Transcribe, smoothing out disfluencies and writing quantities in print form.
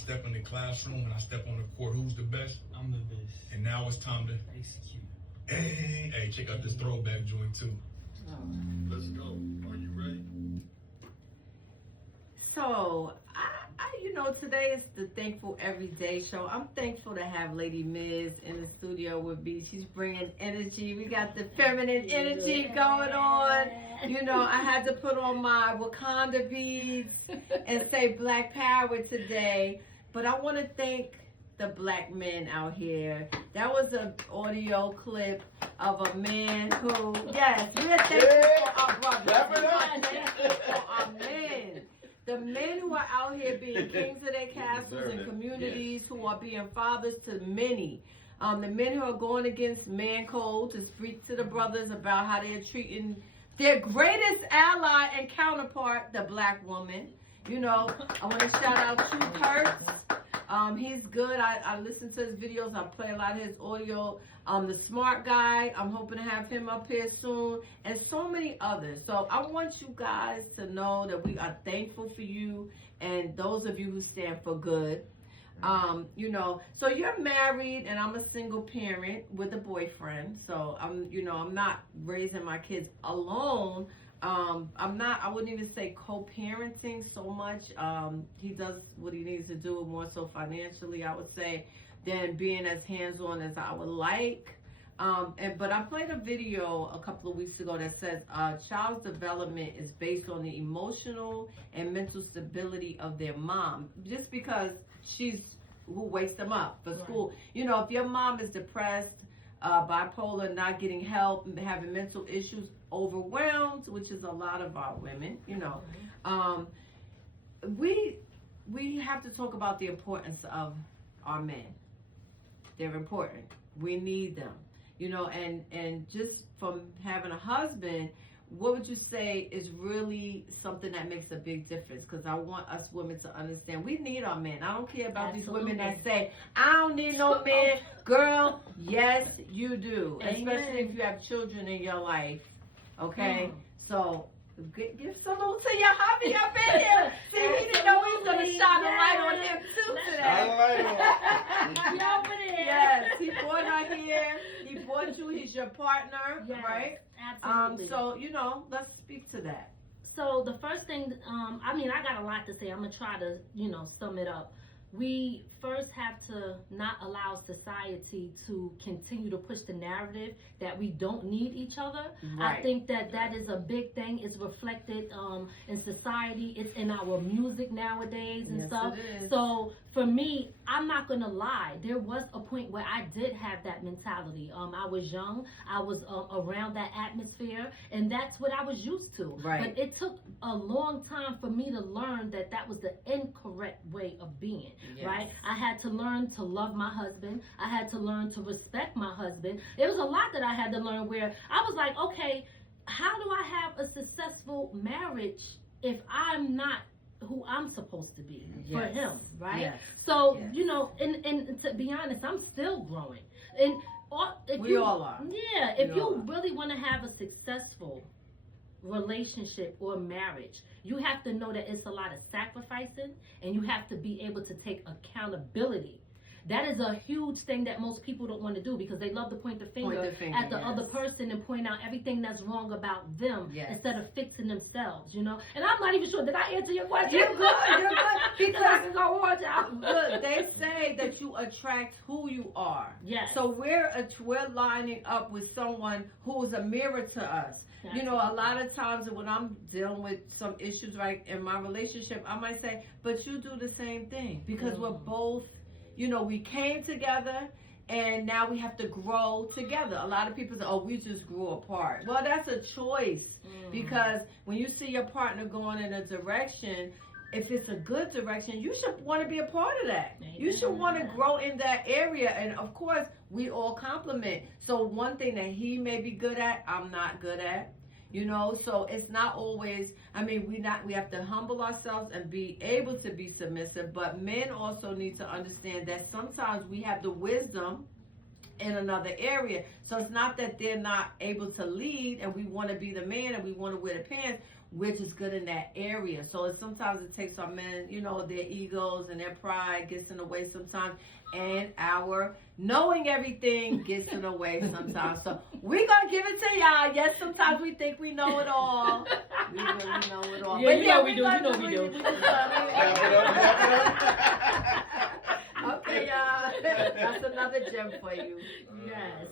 step in the classroom and I step on the court, who's the best? I'm the best. And now it's time to Execute. hey, check out this throwback joint too. Let's go. Are you ready? So, today is the Thankful Everyday Show. I'm thankful to have Lady Miz in the studio with me. She's bringing energy. We got the feminine energy going on. I had to put on my Wakanda beads and say Black Power today. But I want to thank the black men out here. That was an audio clip of a man who, yes, we're thankful for our brothers. We're thankful for our men. The men who are out here being kings of their castles and communities, who are being fathers to many. The men who are going against man code to speak to the brothers about how they're treating their greatest ally and counterpart, the black woman. I want to shout out Truth Hurts. He's good. I listen to his videos. I play a lot of his audio. The Smart Guy, I'm hoping to have him up here soon, and so many others. So I want you guys to know that we are thankful for you and those of you who stand for good. So you're married and I'm a single parent with a boyfriend. So I'm not raising my kids alone. I wouldn't even say co-parenting so much. He does what he needs to do, more so financially, I would say, than being as hands-on as I would like. But I played a video a couple of weeks ago that says child's development is based on the emotional and mental stability of their mom, just because she's who wakes them up for school. If your mom is depressed, bipolar, not getting help, having mental issues, overwhelmed, which is a lot of our women, we have to talk about the importance of our men. They're important. We need them, and just from having a husband, what would you say is really something that makes a big difference? Because I want us women to understand we need our men. I don't care about these women that say, I don't need no man. Girl, yes, you do. Amen. Especially if you have children in your life. Okay? So, give salute to your hubby up in here. See, he didn't know we was going to shine a light on him too today. Yes, he brought her here. He brought you. He's your partner, right? Absolutely. So, let's speak to that. So the first thing, I got a lot to say. I'm going to try to, sum it up. We first have to not allow society to continue to push the narrative that we don't need each other. Right. I think that is a big thing. It's reflected in society. It's in our music nowadays and stuff. It is. So for me, I'm not gonna lie. There was a point where I did have that mentality. I was young. I was around that atmosphere, and that's what I was used to. Right. But it took a long time for me to learn that was the incorrect way of being. Yes. Right. I had to learn to love my husband. I had to learn to respect my husband. There was a lot that I had to learn where I was like, okay, how do I have a successful marriage if I'm not who I'm supposed to be for him, right? Yes. So, Yes. and to be honest, I'm still growing. And if We all are. Yeah, if you really want to have a successful relationship or marriage, you have to know that it's a lot of sacrificing, and you have to be able to take accountability. That is a huge thing that most people don't want to do, because they love to point the finger at the other person and point out everything that's wrong about them instead of fixing themselves, And I'm not even sure, did I answer your question? You're good. You're good. Because I can go watch out. Look, they say that you attract who you are. Yes. So we're lining up with someone who is a mirror to us. A lot of times when I'm dealing with some issues, right, in my relationship, I might say, but you do the same thing, because we're both, we came together and now we have to grow together. A lot of people say, oh, we just grew apart. Well, that's a choice, because when you see your partner going in a direction, if it's a good direction, you should want to be a part of that. You should want to grow in that area. And of course, we all complement. So one thing that he may be good at, I'm not good at. So it's not always, we have to humble ourselves and be able to be submissive, but men also need to understand that sometimes we have the wisdom in another area. So it's not that they're not able to lead and we want to be the man and we want to wear the pants. we're just good in that area. So sometimes it takes our men, you know, their egos and their pride gets in the way sometimes, and our knowing everything gets in the way sometimes. So we're gonna give it to y'all. Yes, sometimes we think we know it all. We really know it all. Yeah, But you know we we're do. You gonna know we do. Okay, y'all. That's another gem for you. Yes.